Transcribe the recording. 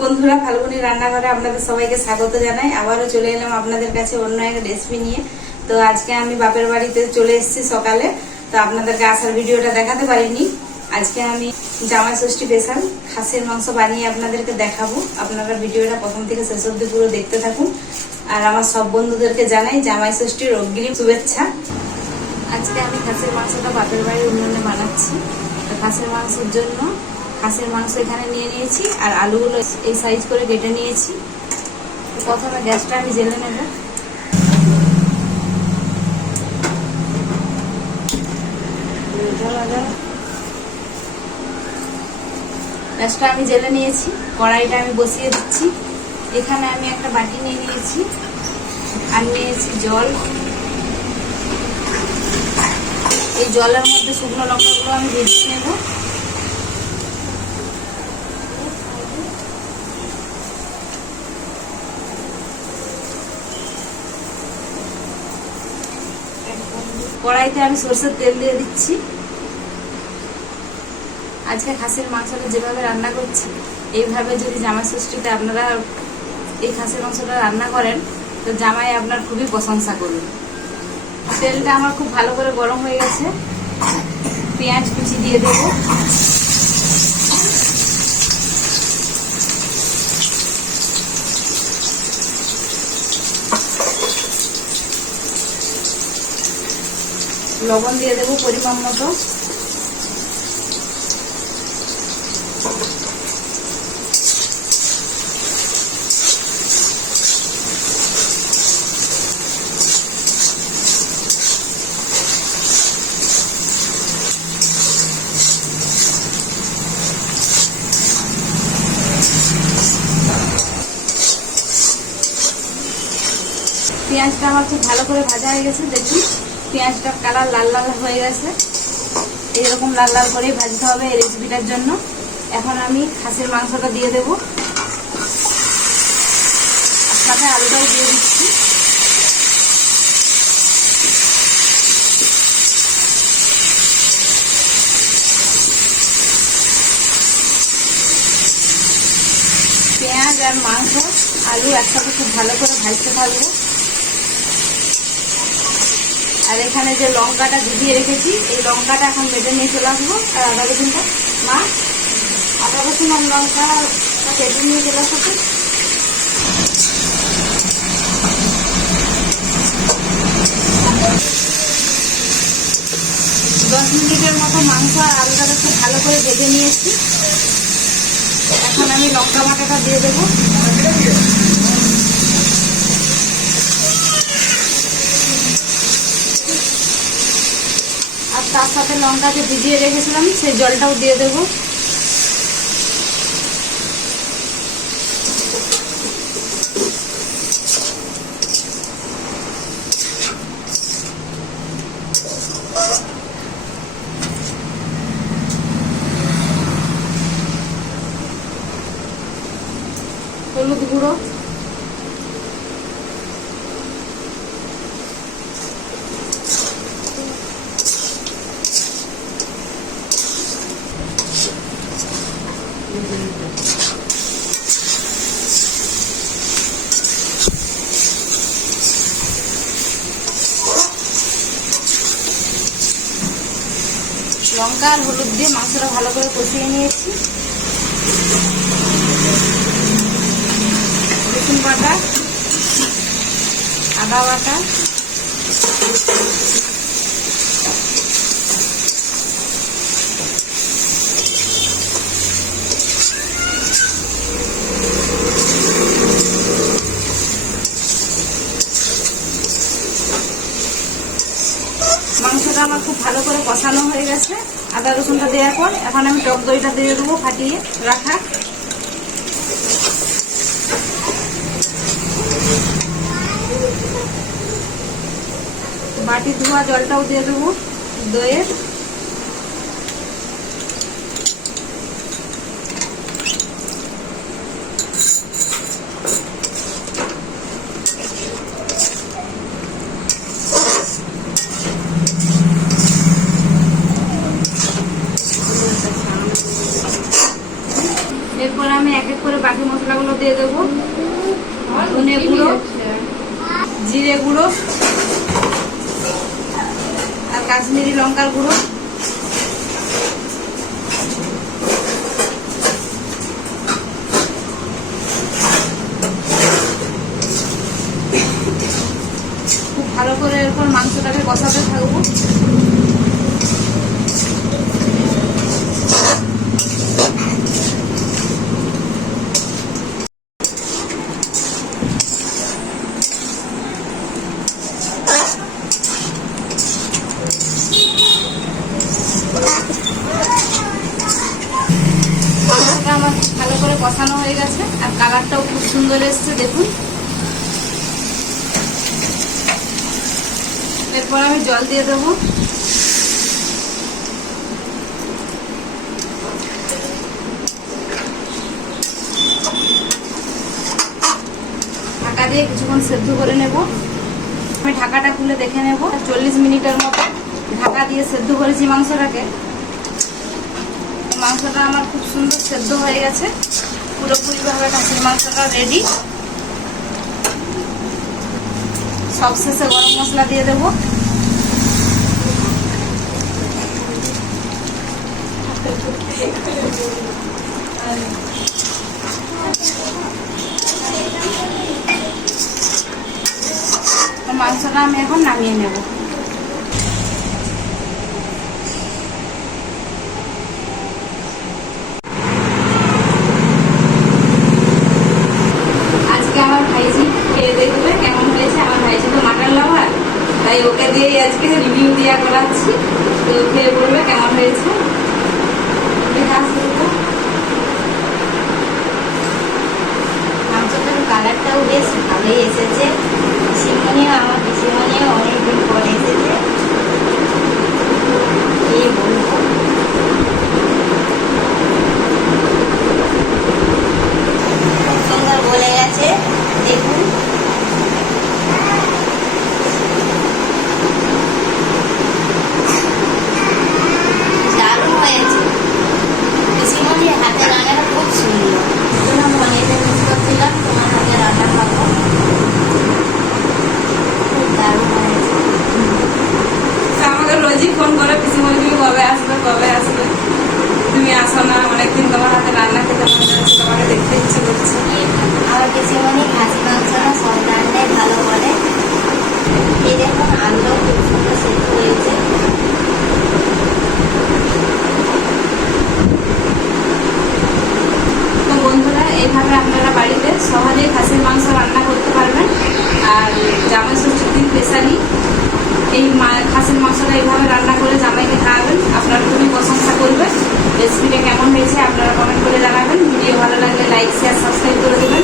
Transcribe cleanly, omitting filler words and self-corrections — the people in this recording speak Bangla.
বন্ধুরা, ফাল্গুনি রান্নাঘরে আপনাদের সবাইকে স্বাগত জানাই। আবারও চলে এলাম আপনাদের কাছে অন্য এক রেসিপি নিয়ে। তো আজকে আমি বাপের বাড়িতে চলে এসেছি সকালে, তো আপনাদেরকে আসার ভিডিওটা দেখাতে পারিনি। আজকে আমি জামাই ষষ্ঠী স্পেশাল খাসির মাংস বানিয়ে আপনাদেরকে দেখাবো। আপনারা ভিডিওটা প্রথম থেকে শেষ অবধি পুরো দেখতে থাকুন। আর আমার সব বন্ধুদেরকে জানাই জামাই ষষ্ঠীর অগ্রিম শুভেচ্ছা। আজকে আমি খাসির মাংসটা বাপের বাড়ির উনুনে বানাচ্ছি। তো খাসির মাংসের জন্য খাসির মাংস এখানে নিয়ে নিয়েছি আর আলুগুলো এই সাইজ করে কেটে নিয়েছি। প্রথমে গ্যাসটা আমি জ্বেলে নেব। গ্যাসটা আমি জ্বেলে নিয়েছি, কড়াইটা আমি বসিয়ে দিচ্ছি। এখানে আমি একটা বাটি নিয়ে নিয়েছি আর নিয়েছি জল। এই জলের মধ্যে শুকনো লঙ্কাগুলো আমি ভেজে নেব। কড়াইতে আমি সরষের তেল দিয়ে দিচ্ছি। আজকে খাসির মাংসটা যেভাবে রান্না করছি, এইভাবে যদি জামাই ষষ্ঠীতে আপনারা এই খাসির মাংসটা রান্না করেন, তো জামাই আপনার খুবই প্রশংসা করবে। তেলটা আমার খুব ভালো করে গরম হয়ে গেছে। পেঁয়াজ কুচি দিয়ে দেব। লবণ দিয়ে দেবো পরিমাণ মতো। পেঁয়াজটা আমার খুব ভালো করে ভাজা হয়ে গেছে। দেখুন পেঁয়াজটা কালার লাল লাল হয়ে গেছে। এইরকম লাল লাল করেই ভাজতে হবে এই রেসিপিটার জন্য। এখন আমি খাসির মাংসটা দিয়ে দেব, সাথে আলুটাও দিয়ে দিচ্ছি। পেঁয়াজ আর মাংস আলু একসাথে খুব ভালো করে ভাজতে থাকবো। আর এখানে যে লঙ্কাটা ভিজিয়ে রেখেছি, এই লঙ্কাটা এখন বেটে নিয়ে চলে আসবো। আর আদা রসুনটা আদা রসুন আর লঙ্কা কেটে নিয়ে চলে আসবো। 10 মিনিটের মতো মাংস আর আলুটাকে খুব ভালো করে ভেজে নিয়েছি। এখন আমি লঙ্কা বাটাটা দিয়ে দেবো। আর তার সাথে লঙ্কাকে ভিজিয়ে রেখেছিলাম সেই জলটাও দিয়ে দেবো। হলুদ গুঁড়ো, লঙ্কা আর হলুদ দিয়ে মাংসটা ভালো করে কষিয়ে নিয়েছি। রসুন বাটা, আদা বাটা, মাংসটা আমার খুব ভালো করে কষানো হয়ে গেছে আদা রসুনটা দেওয়ার পর। এখন আমি টক দইটা দিয়ে দেবো ফাটিয়ে রাখা। বাটি ধোয়া জলটাও দিয়ে দেবো দইয়ের। এরপর আমি এক এক করে করে বাকি মশলাগুলো দিয়ে দেবো। ধনে গুঁড়ো, জিরে গুঁড়ো আর কাশ্মীরি লঙ্কার গুঁড়ো। খুব ভালো করে এরপর মাংসটাকে কষাতে থাকবো। আমার ভালো করে কষানো হয়ে গেছে আর কালারটাও খুব সুন্দর এসছে, দেখুন। এরপর আমি জল দিয়ে দেবো। ঢাকা দিয়ে কিছুক্ষণ সেদ্ধ করে নেব। আমি ঢাকাটা খুলে দেখে নেব। 40 মিনিটের মতো ঢাকা দিয়ে সেদ্ধ করেছি মাংসটাকে। মাংসটা আমার খুব সুন্দর সেদ্ধ হয়ে গেছে, পুরোপুরিভাবে খাসির মাংসটা রেডি। সবশেষে গরম মশলা দিয়ে দেবো। মাংসটা আমি এখন নামিয়ে নেব। আজকে আমার ভাইজি খেয়ে দেখবে কেমন হয়েছে। আমার ভাইজি তো মাটন লাভার, তাই ওকে দিয়ে আজকে রিভিউ দেওয়া করাচ্ছি। তো খেয়ে বলবে কেমন হয়েছে। মাংসটার কালারটাও বেশ ভালোই এসেছে। পিসিমণিও আমার পিসিমণিও অনেকদিন পরে এসেছে। এই বলবো খুব সুন্দর বলে গেছে, দেখুন। দারুণ হয়েছে। পিসিমণির হাতে রান্নাটা খুব সুন্দর। আমি অনেকটা মিস করছিলাম তোমার হাতে রান্না খাবো। খুব দারুণ হয়েছে। আমাকে রোজই ফোন করে পিসিমণি তুমি কবে আসবে, কবে আসবে। তুমি আসো না, অনেকদিন তোমার হাতে রান্না খেতে মনে যাচ্ছে, তোমাকে দেখতে ইচ্ছে করছে। আমার পিসিমণি খাসি মাংস না সব রান্নাই ভালো করে। এই দেখুন আলুও খুব সুন্দর সেদ্ধ হয়েছে। তো বন্ধুরা, এইভাবে আপনারা বাড়িতে সহজেই খাসির মাংস রান্না করতে পারবেন। আর জামাই ষষ্ঠীর দিন স্পেশালি এই খাসির মাংসটা এইভাবে রান্না করে জামাইকে খাওয়াবেন, আপনারা খুবই প্রশংসা করবেন। রেসিপিটা কেমন হয়েছে আপনারা কমেন্ট করে জানাবেন। ভিডিও ভালো লাগলে লাইক, শেয়ার, সাবস্ক্রাইব করে দেবেন।